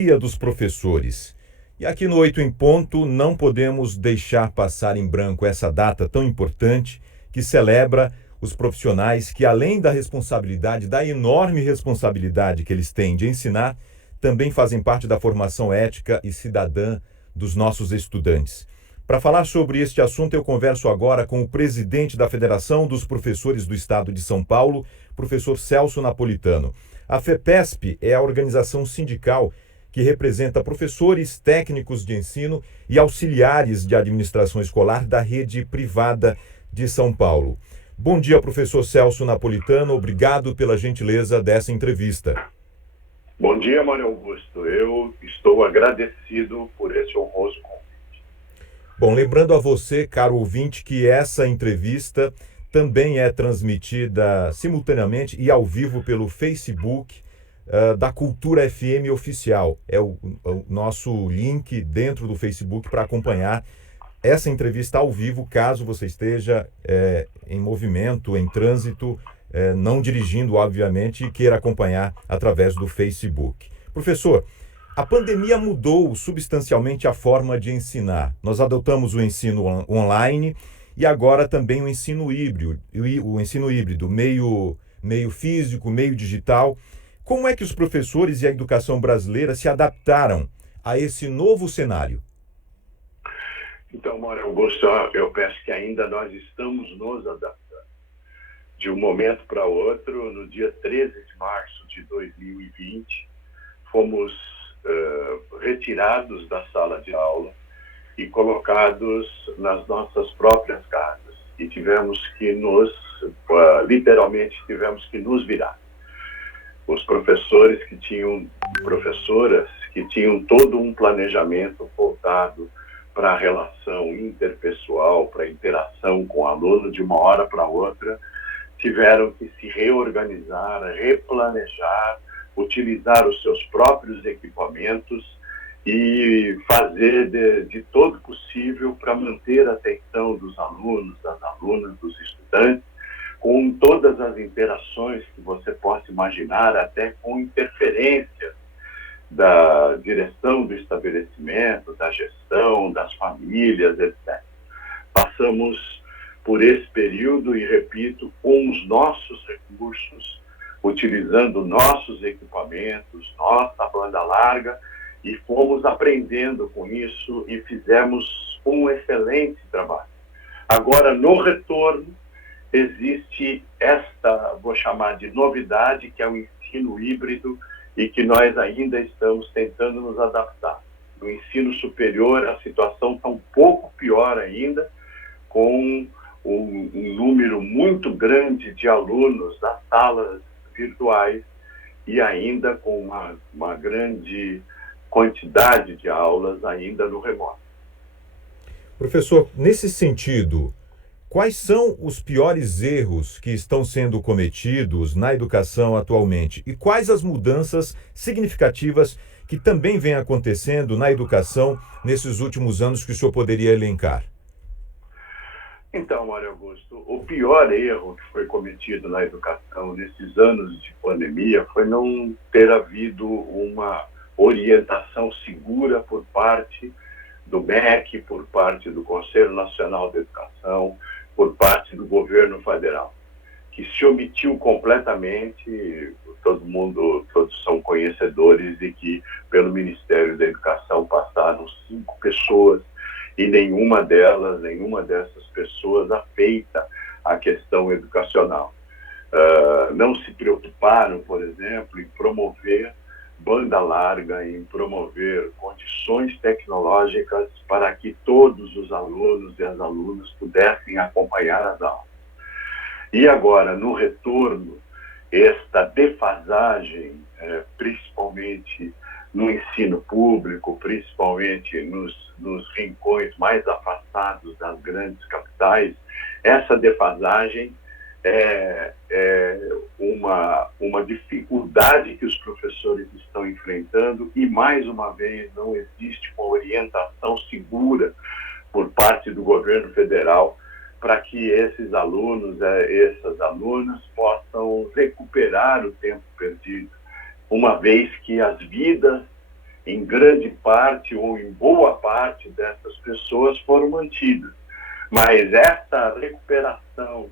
Dia dos Professores. E aqui no Oito em Ponto não podemos deixar passar em branco essa data tão importante que celebra os profissionais que, além da responsabilidade, da enorme responsabilidade que eles têm de ensinar, também fazem parte da formação ética e cidadã dos nossos estudantes. Para falar sobre este assunto, eu converso agora com o presidente da Federação dos Professores do Estado de São Paulo, professor Celso Napolitano. A FEPESP é a organização sindical que representa professores, técnicos de ensino e auxiliares de administração escolar da rede privada de São Paulo. Bom dia, professor Celso Napolitano. Obrigado pela gentileza dessa entrevista. Bom dia, Mário Augusto. Eu estou agradecido por esse honroso convite. Bom, lembrando a você, caro ouvinte, que essa entrevista também é transmitida simultaneamente e ao vivo pelo Facebook da Cultura FM Oficial. É o nosso link dentro do Facebook para acompanhar essa entrevista ao vivo, caso você esteja em movimento, em trânsito, não dirigindo, obviamente, e queira acompanhar através do Facebook. Professor, a pandemia mudou substancialmente a forma de ensinar. Nós adotamos o ensino online e agora também o ensino híbrido, meio físico, meio digital. Como é que os professores e a educação brasileira se adaptaram a esse novo cenário? Então, Mário Augusto, eu penso que ainda nós estamos nos adaptando. De um momento para outro, no dia 13 de março de 2020, fomos retirados da sala de aula e colocados nas nossas próprias casas. E literalmente tivemos que nos virar. Os professoras que tinham todo um planejamento voltado para a relação interpessoal, para a interação com o aluno de uma hora para outra, tiveram que se reorganizar, replanejar, utilizar os seus próprios equipamentos e fazer de todo possível para manter a atenção dos alunos, das alunas, dos estudantes, com todas as interações que você possa imaginar, até com interferência da direção do estabelecimento, da gestão, das famílias, etc. Passamos por esse período e, repito, com os nossos recursos, utilizando nossos equipamentos, nossa banda larga, e fomos aprendendo com isso e fizemos um excelente trabalho. Agora, no retorno, existe esta, vou chamar de novidade, que é o ensino híbrido e que nós ainda estamos tentando nos adaptar. No ensino superior, a situação está um pouco pior ainda, com um número muito grande de alunos das salas virtuais e ainda com uma grande quantidade de aulas ainda no remoto. Professor, nesse sentido, quais são os piores erros que estão sendo cometidos na educação atualmente? E quais as mudanças significativas que também vêm acontecendo na educação nesses últimos anos que o senhor poderia elencar? Então, Mário Augusto, o pior erro que foi cometido na educação nesses anos de pandemia foi não ter havido uma orientação segura por parte do MEC, por parte do Conselho Nacional de Educação, por parte do governo federal, que se omitiu completamente. Todos são conhecedores de que pelo Ministério da Educação passaram 5 pessoas e nenhuma dessas pessoas afeita a questão educacional. Não se preocuparam, por exemplo, em promover banda larga, em promover condições tecnológicas para que todos os alunos e as alunas pudessem acompanhar as aulas. E agora, no retorno, esta defasagem, principalmente no ensino público, principalmente nos rincões mais afastados das grandes capitais, essa defasagem é uma dificuldade que os professores estão enfrentando e, mais uma vez, não existe uma orientação segura por parte do governo federal para que esses alunos, essas alunas possam recuperar o tempo perdido, uma vez que as vidas em grande parte ou em boa parte dessas pessoas foram mantidas. Mas essa recuperação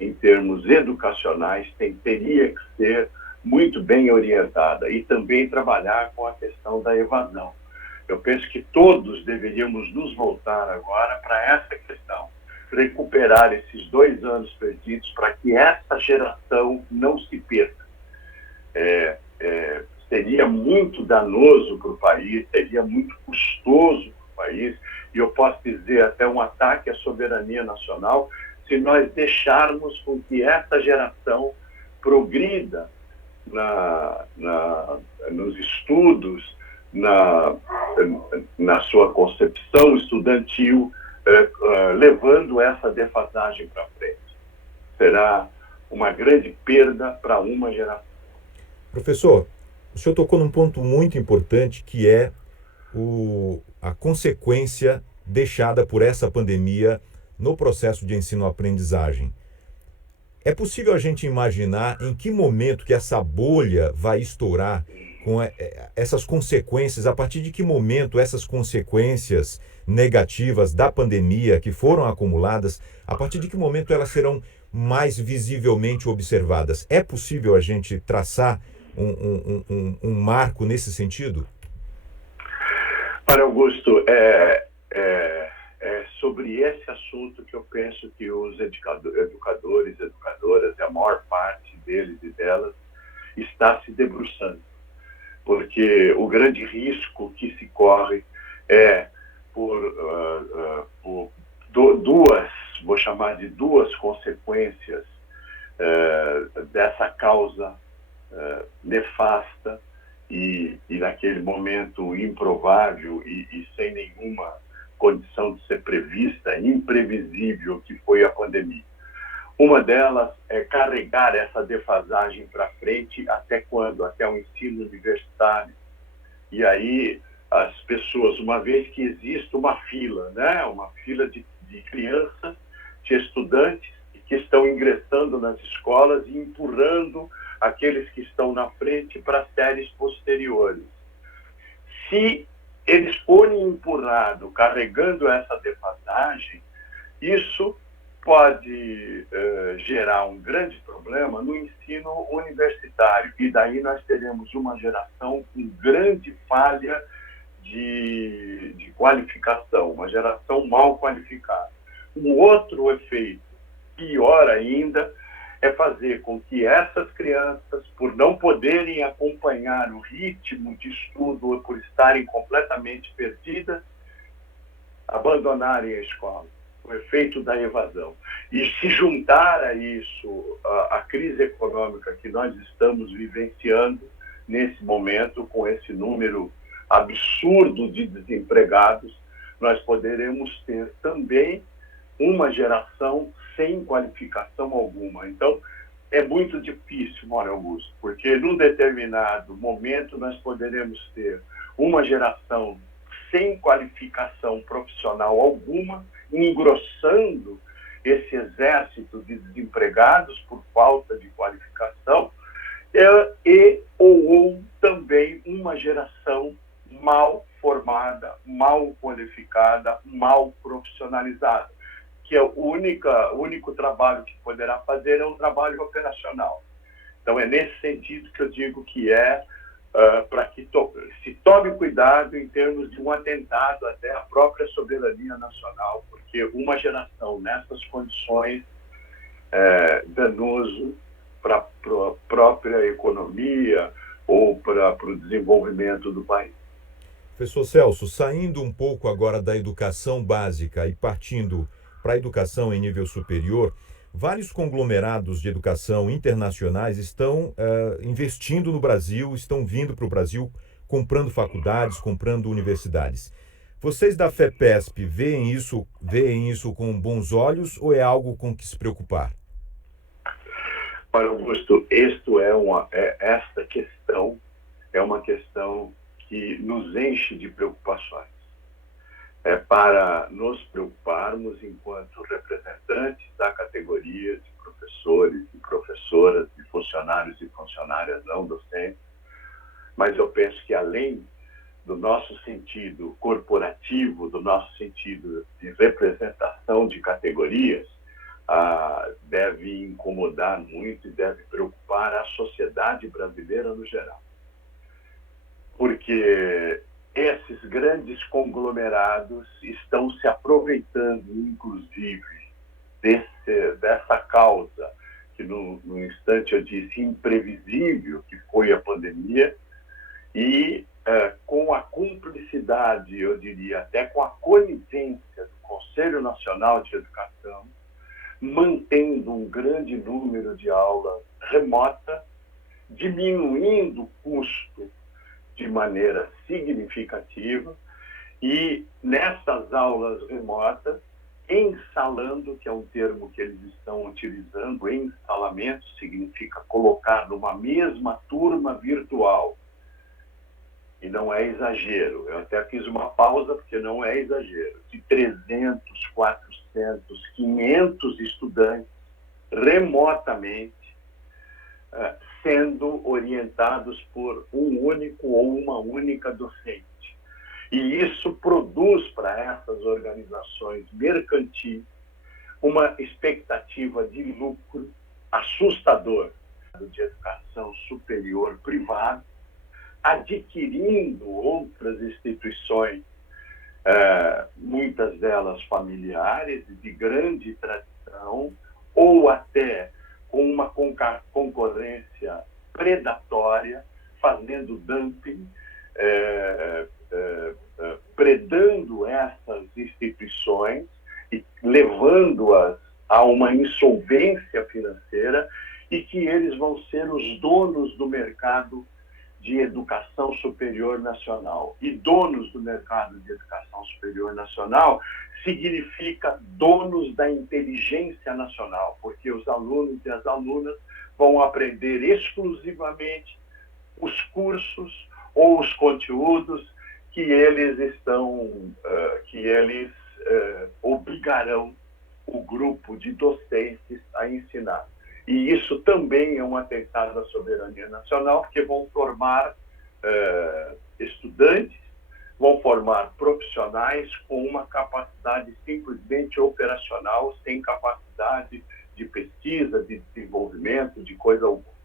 em termos educacionais teria que ser muito bem orientada e também trabalhar com a questão da evasão. Eu penso que todos deveríamos nos voltar agora para essa questão, recuperar esses 2 anos perdidos para que essa geração não se perca. Seria muito danoso para o país, seria muito custoso para o país, e eu posso dizer até um ataque à soberania nacional, se nós deixarmos com que essa geração progrida nos estudos, na sua concepção estudantil, levando essa defasagem para frente. Será uma grande perda para uma geração. Professor, o senhor tocou num ponto muito importante, que é a consequência deixada por essa pandemia no processo de ensino-aprendizagem. É possível a gente imaginar em que momento que essa bolha vai estourar com essas consequências, a partir de que momento essas consequências negativas da pandemia que foram acumuladas, a partir de que momento elas serão mais visivelmente observadas? É possível a gente traçar um marco nesse sentido? Para Augusto, é sobre esse assunto que eu penso que os educadores, educadoras, e a maior parte deles e delas, está se debruçando. Porque o grande risco que se corre é por duas, vou chamar de duas consequências dessa causa nefasta e naquele momento improvável e sem nenhuma condição de ser prevista, imprevisível, que foi a pandemia. Uma delas é carregar essa defasagem para frente até quando? Até o ensino universitário. E aí as pessoas, uma vez que existe uma fila, né? Uma fila de crianças, de estudantes que estão ingressando nas escolas e empurrando aqueles que estão na frente para séries posteriores. Se eles forem empurrados, carregando essa defasagem, isso pode gerar um grande problema no ensino universitário. E daí nós teremos uma geração com grande falha de qualificação, uma geração mal qualificada. Um outro efeito, pior ainda, é fazer com que essas crianças, por não poderem acompanhar o ritmo de estudo ou por estarem completamente perdidas, abandonarem a escola. O efeito da evasão. E se juntar a isso a crise econômica que nós estamos vivenciando nesse momento, com esse número absurdo de desempregados, nós poderemos ter também uma geração sem qualificação alguma. Então, é muito difícil, Mário Augusto, porque num determinado momento nós poderemos ter uma geração sem qualificação profissional alguma, engrossando esse exército de desempregados por falta de qualificação, ou também uma geração mal formada, mal qualificada, mal profissionalizada, que é o único trabalho que poderá fazer é um trabalho operacional. Então, é nesse sentido que eu digo que para que se tome cuidado em termos de um atentado até à própria soberania nacional, porque uma geração nessas condições é danoso para a própria economia ou para o desenvolvimento do país. Professor Celso, saindo um pouco agora da educação básica e partindo para a educação em nível superior, vários conglomerados de educação internacionais estão investindo no Brasil, estão vindo para o Brasil, comprando faculdades, comprando universidades. Vocês da FEPESP veem isso com bons olhos ou é algo com que se preocupar? Para Augusto, esta questão é uma questão que nos enche de preocupações. É para nos preocuparmos enquanto representantes da categoria de professores e professoras, de funcionários e funcionárias não docentes, mas eu penso que além do nosso sentido corporativo, do nosso sentido de representação de categorias, deve incomodar muito e deve preocupar a sociedade brasileira no geral. Porque esses grandes conglomerados estão se aproveitando, inclusive, dessa causa, que no instante eu disse imprevisível, que foi a pandemia, e com a cumplicidade, eu diria, até com a conivência do Conselho Nacional de Educação, mantendo um grande número de aulas remota, diminuindo o custo de maneira significativa, e nessas aulas remotas, ensalando, que é um termo que eles estão utilizando, ensalamento significa colocar numa mesma turma virtual. E não é exagero, eu até fiz uma pausa porque não é exagero, de 300, 400, 500 estudantes remotamente sendo orientados por um único ou uma única docente. E isso produz para essas organizações mercantis uma expectativa de lucro assustador de educação superior privada, adquirindo outras instituições, muitas delas familiares, de grande tradição, ou até com uma concorrência predatória, fazendo dumping, predando essas instituições e levando-as a uma insolvência financeira, e que eles vão ser os donos do mercado de educação superior nacional. E donos do mercado de educação superior nacional significa donos da inteligência nacional, porque os alunos e as alunas vão aprender exclusivamente os cursos ou os conteúdos que eles obrigarão o grupo de docentes a ensinar. E isso também é um atentado à soberania nacional, porque vão formar estudantes, vão formar profissionais com uma capacidade simplesmente operacional, sem capacidade de pesquisa, de desenvolvimento, de coisa alguma.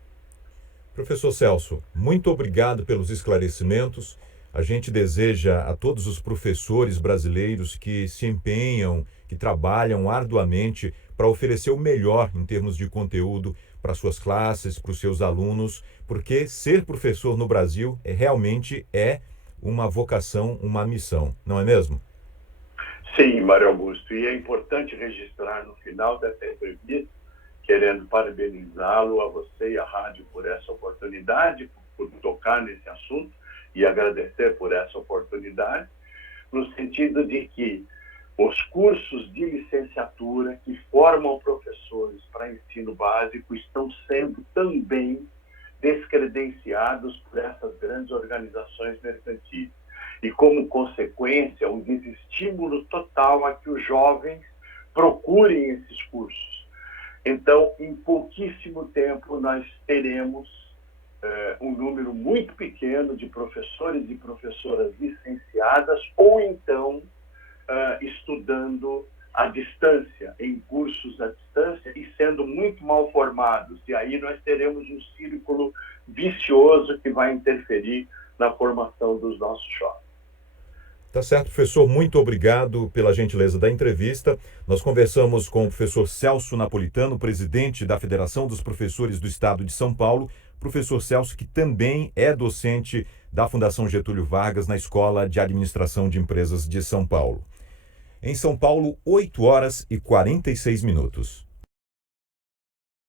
Professor Celso, muito obrigado pelos esclarecimentos. A gente deseja a todos os professores brasileiros que se empenham, que trabalham arduamente para oferecer o melhor em termos de conteúdo para suas classes, para os seus alunos, porque ser professor no Brasil realmente é uma vocação, uma missão, não é mesmo? Sim, Mário Augusto, e é importante registrar no final dessa entrevista, querendo parabenizá-lo, a você e a rádio por essa oportunidade, por tocar nesse assunto, e agradecer por essa oportunidade, no sentido de que os cursos de licenciatura que formam professores para ensino básico estão sendo também descredenciados por essas grandes organizações mercantis. E, como consequência, um desestímulo total a que os jovens procurem esses cursos. Então, em pouquíssimo tempo, nós teremos um número muito pequeno de professores e professoras licenciadas, ou então estudando à distância, em cursos à distância, e sendo muito mal formados. E aí nós teremos um círculo vicioso que vai interferir na formação dos nossos jovens. Tá certo, professor. Muito obrigado pela gentileza da entrevista. Nós conversamos com o professor Celso Napolitano, presidente da Federação dos Professores do Estado de São Paulo. Professor Celso, que também é docente da Fundação Getúlio Vargas na Escola de Administração de Empresas de São Paulo. Em São Paulo, 8 horas e 46 minutos.